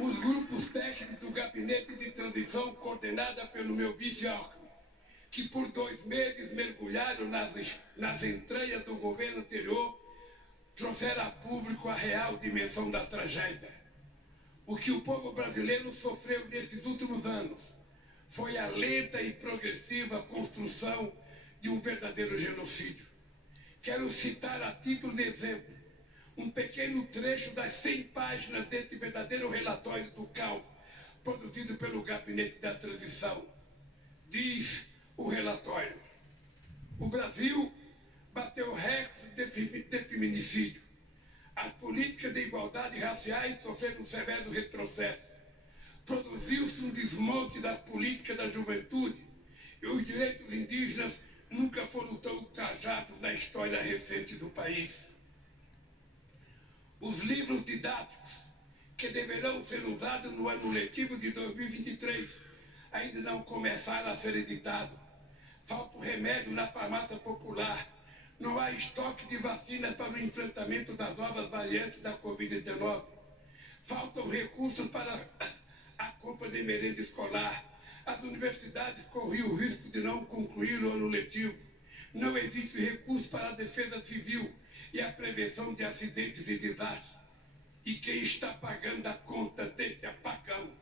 os grupos técnicos do Gabinete de Transição, coordenada pelo meu vice-Alckmin, que por 2 meses mergulharam nas entranhas do governo anterior, trouxeram a público a real dimensão da tragédia. O que o povo brasileiro sofreu nesses últimos anos foi a lenta e progressiva construção de um verdadeiro genocídio. Quero citar a título de exemplo um pequeno trecho das 100 páginas desse verdadeiro relatório do caos produzido pelo Gabinete da Transição. Diz o relatório: o Brasil bateu recorde de feminicídio. As políticas de igualdade raciais sofreram um severo retrocesso. Produziu-se um desmonte das políticas da juventude e os direitos indígenas nunca foram tão ultrajados na história recente do país. Os livros didáticos que deverão ser usados no ano letivo de 2023 ainda não começaram a ser editados. Falta o remédio na farmácia popular. Não há estoque de vacinas para o enfrentamento das novas variantes da Covid-19. Faltam recursos para a compra de merenda escolar. As universidades corriam o risco de não concluir o ano letivo. Não existe recurso para a defesa civil e a prevenção de acidentes e desastres. E quem está pagando a conta deste apagão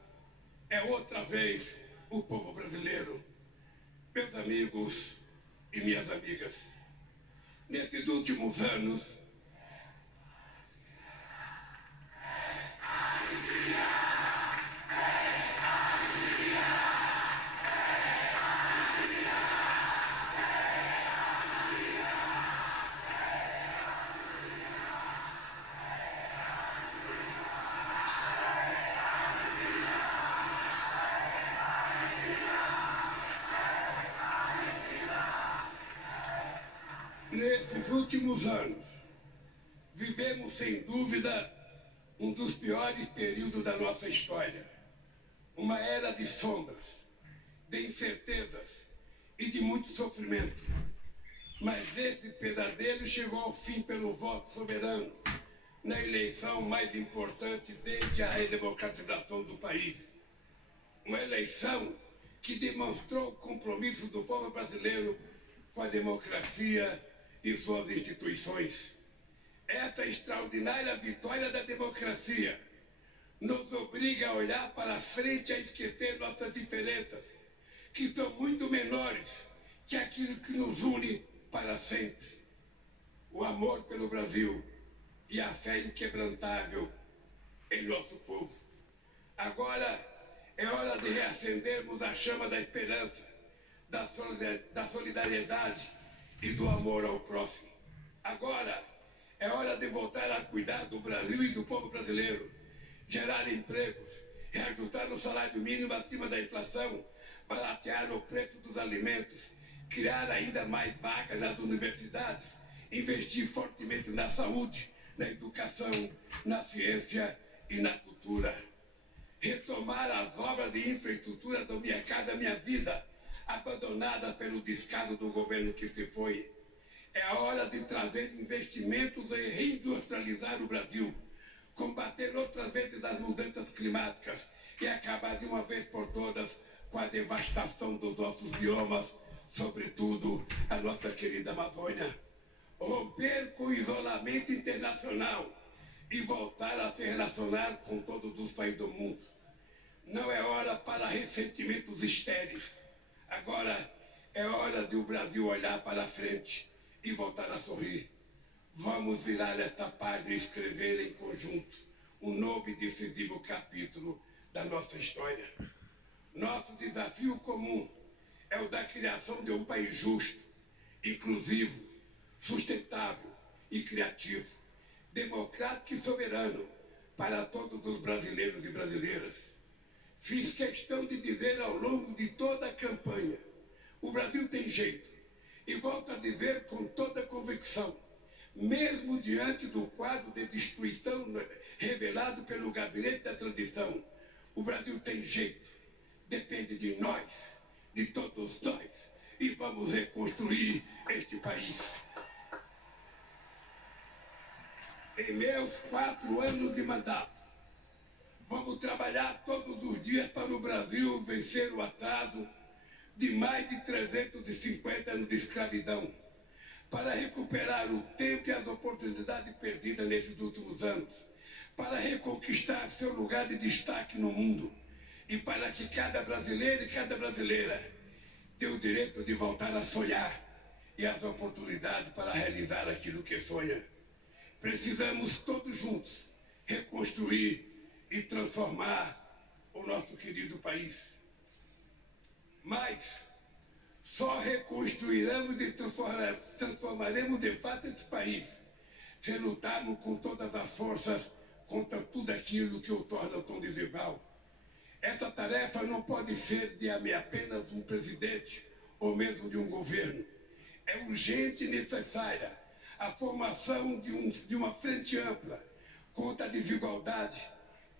é outra vez o povo brasileiro. Meus amigos e minhas amigas, nesses últimos anos, vivemos sem dúvida um dos piores períodos da nossa história. Uma era de sombras, de incertezas e de muito sofrimento. Mas esse pesadelo chegou ao fim pelo voto soberano na eleição mais importante desde a redemocratização do país. Uma eleição que demonstrou o compromisso do povo brasileiro com a democracia e suas instituições. Essa extraordinária vitória da democracia nos obriga a olhar para frente e a esquecer nossas diferenças, que são muito menores que aquilo que nos une para sempre. O amor pelo Brasil e a fé inquebrantável em nosso povo. Agora é hora de reacendermos a chama da esperança, da solidariedade e do amor ao próximo. Agora é hora de voltar a cuidar do Brasil e do povo brasileiro, gerar empregos, reajustar o salário mínimo acima da inflação, baratear o preço dos alimentos, criar ainda mais vagas nas universidades, investir fortemente na saúde, na educação, na ciência e na cultura. Retomar as obras de infraestrutura do Minha Casa Minha Vida, abandonadas pelo descaso do governo que se foi. É a hora de trazer investimentos e reindustrializar o Brasil, combater outras vezes as mudanças climáticas e acabar de uma vez por todas com a devastação dos nossos biomas, sobretudo a nossa querida Amazônia. Romper com o isolamento internacional e voltar a se relacionar com todos os países do mundo. Não é hora para ressentimentos estéreis. Agora é hora de o Brasil olhar para frente e voltar a sorrir. Vamos virar esta página e escrever em conjunto um novo e decisivo capítulo da nossa história. Nosso desafio comum é o da criação de um país justo, inclusivo, sustentável e criativo, democrático e soberano para todos os brasileiros e brasileiras. Fiz questão de dizer ao longo de toda a campanha: o Brasil tem jeito. E volto a dizer com toda convicção, mesmo diante do quadro de destruição revelado pelo Gabinete da Transição, o Brasil tem jeito. Depende de nós, de todos nós, e vamos reconstruir este país. Em meus 4 anos de mandato, Vamos trabalhar todos os dias para o Brasil vencer o atraso de mais de 350 anos de escravidão, para recuperar o tempo e as oportunidades perdidas nesses últimos anos, para reconquistar seu lugar de destaque no mundo e para que cada brasileiro e cada brasileira tenha o direito de voltar a sonhar e as oportunidades para realizar aquilo que sonha. Precisamos todos juntos reconstruir e transformar o nosso querido país. Mas só reconstruiremos e transformaremos de fato esse país se lutarmos com todas as forças contra tudo aquilo que o torna tão desigual. Essa tarefa não pode ser de apenas um presidente ou mesmo de um governo. É urgente e necessária a formação de uma frente ampla contra a desigualdade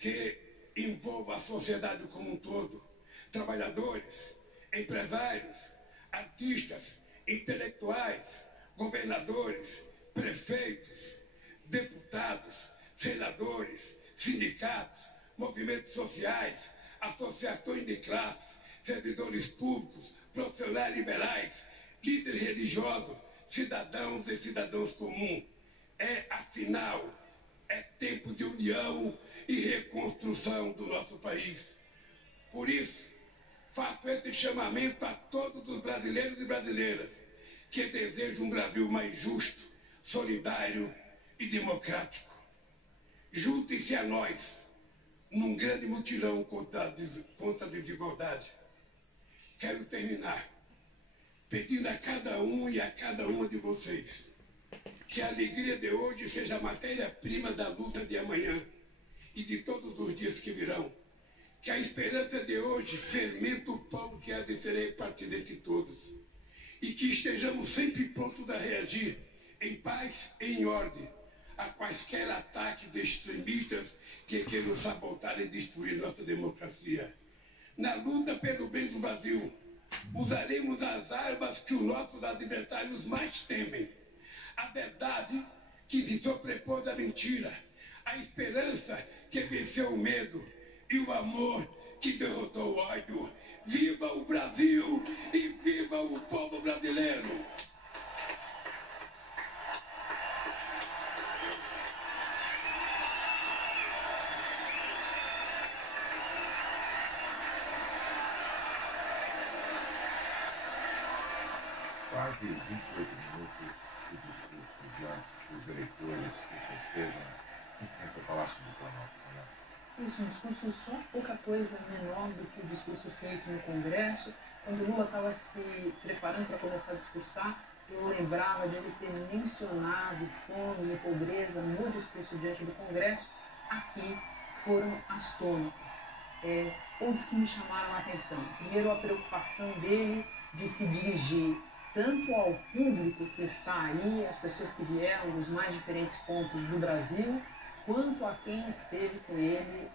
que envolva a sociedade como um todo. Trabalhadores, empresários, artistas, intelectuais, governadores, prefeitos, deputados, senadores, sindicatos, movimentos sociais, associações de classes, servidores públicos, profissionais liberais, líderes religiosos, cidadãos e cidadãos comuns. Afinal, é tempo de união e reconstrução do nosso país. Por isso, faço esse chamamento a todos os brasileiros e brasileiras que desejam um Brasil mais justo, solidário e democrático. Juntem-se a nós num grande mutirão contra a desigualdade. Quero terminar pedindo a cada um e a cada uma de vocês que a alegria de hoje seja a matéria-prima da luta de amanhã e de todos os dias que virão. Que a esperança de hoje fermenta o pão que há de ser repartido entre todos. E que estejamos sempre prontos a reagir em paz e em ordem a quaisquer ataques extremistas que queiram sabotar e destruir nossa democracia. Na luta pelo bem do Brasil, usaremos as armas que os nossos adversários mais temem. A verdade que se sobrepôs à mentira, a esperança que venceu o medo e o amor que derrotou o ódio. Viva o Brasil e viva o povo brasileiro! Quase 28 minutos de discurso diante dos eleitores que festejam em frente ao Palácio do Planalto. Isso, um discurso só pouca coisa menor do que o discurso feito no Congresso. Quando Lula estava se preparando para começar a discursar, eu lembrava de ele ter mencionado fome e pobreza no discurso diante do Congresso. Aqui foram as tônicas. Pontos que me chamaram a atenção. Primeiro, a preocupação dele de se dirigir tanto ao público que está aí, as pessoas que vieram dos mais diferentes pontos do Brasil, quanto a quem esteve com ele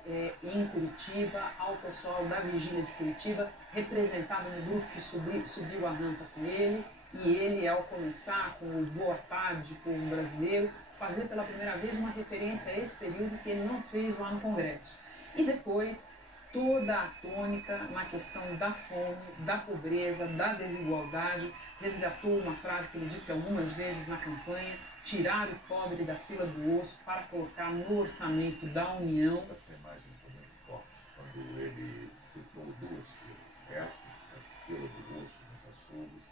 em Curitiba, ao pessoal da Vigília de Curitiba, representado no grupo que subiu a rampa com ele, e ele, ao começar com o Boa Tarde, povo brasileiro, fazer pela primeira vez uma referência a esse período que ele não fez lá no Congresso. E depois, toda a tônica na questão da fome, da pobreza, da desigualdade, resgatou uma frase que ele disse algumas vezes na campanha: tirar o pobre da fila do osso para colocar no orçamento da União. Essa imagem foi muito forte quando ele citou duas filas: essa, a fila do osso nos açougues,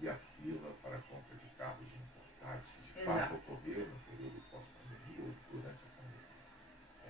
e a fila para a compra de carros importados, que de fato ocorreu no período pós-pandemia ou durante a pandemia.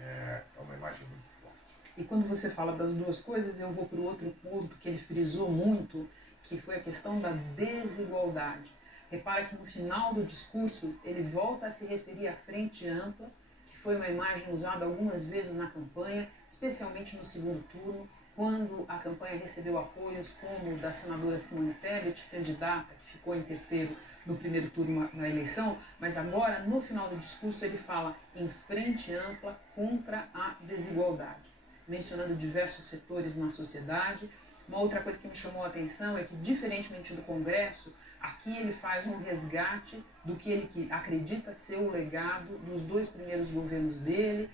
É uma imagem muito forte. E quando você fala das duas coisas, eu vou para o outro ponto que ele frisou muito, que foi a questão da desigualdade. Repara que no final do discurso ele volta a se referir à frente ampla, que foi uma imagem usada algumas vezes na campanha, especialmente no segundo turno, quando a campanha recebeu apoios como o da senadora Simone Tebet, candidata, que ficou em terceiro no primeiro turno na eleição, mas agora, no final do discurso, ele fala em frente ampla contra a desigualdade, mencionando diversos setores na sociedade. Uma outra coisa que me chamou a atenção é que, diferentemente do Congresso, aqui ele faz um resgate do que ele acredita ser o legado dos dois primeiros governos dele,